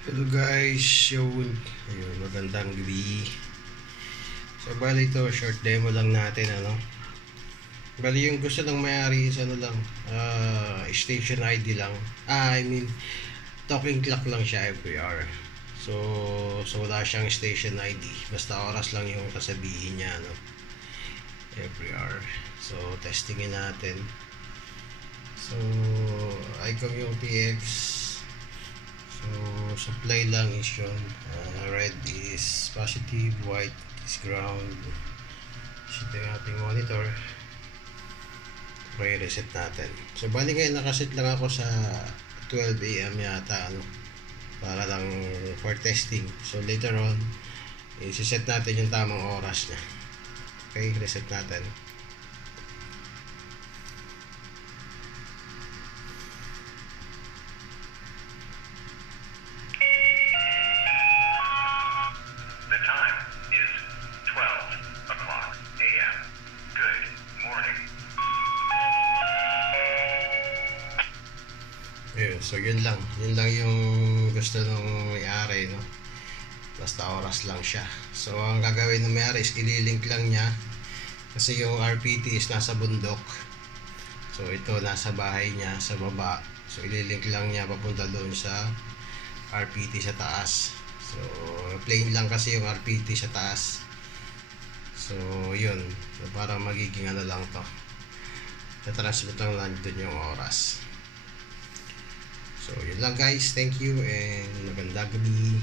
Hello guys, yun. Ayun, magandang gabi. So bali ito, short demo lang natin Bali yung gusto ng may-ari is station ID lang. I mean, talking clock lang siya every hour. So wala siyang station ID. Basta oras lang yung sasabihin niya every hour. So testingin natin. So icon yung PX. So supply lang is yun. Red is positive, white is ground. Ito yung ating monitor. Okay, reset natin. So bali ngayon nakaset lang ako sa 12 AM yata para lang for testing. So later on i-set natin yung tamang oras niya. Okay, reset natin. So yun lang yung gusto ng may-ari basta oras lang siya. So ang gagawin ng may-ari is ililink lang niya kasi yung RPT is nasa bundok, so ito nasa bahay niya sa baba, so ililink lang niya papunta doon sa RPT sa taas. So plain lang kasi yung RPT sa taas, so yun, so para magiging lang to, tatransmit lang doon yung oras. So yun lang guys, thank you and magandang gabi.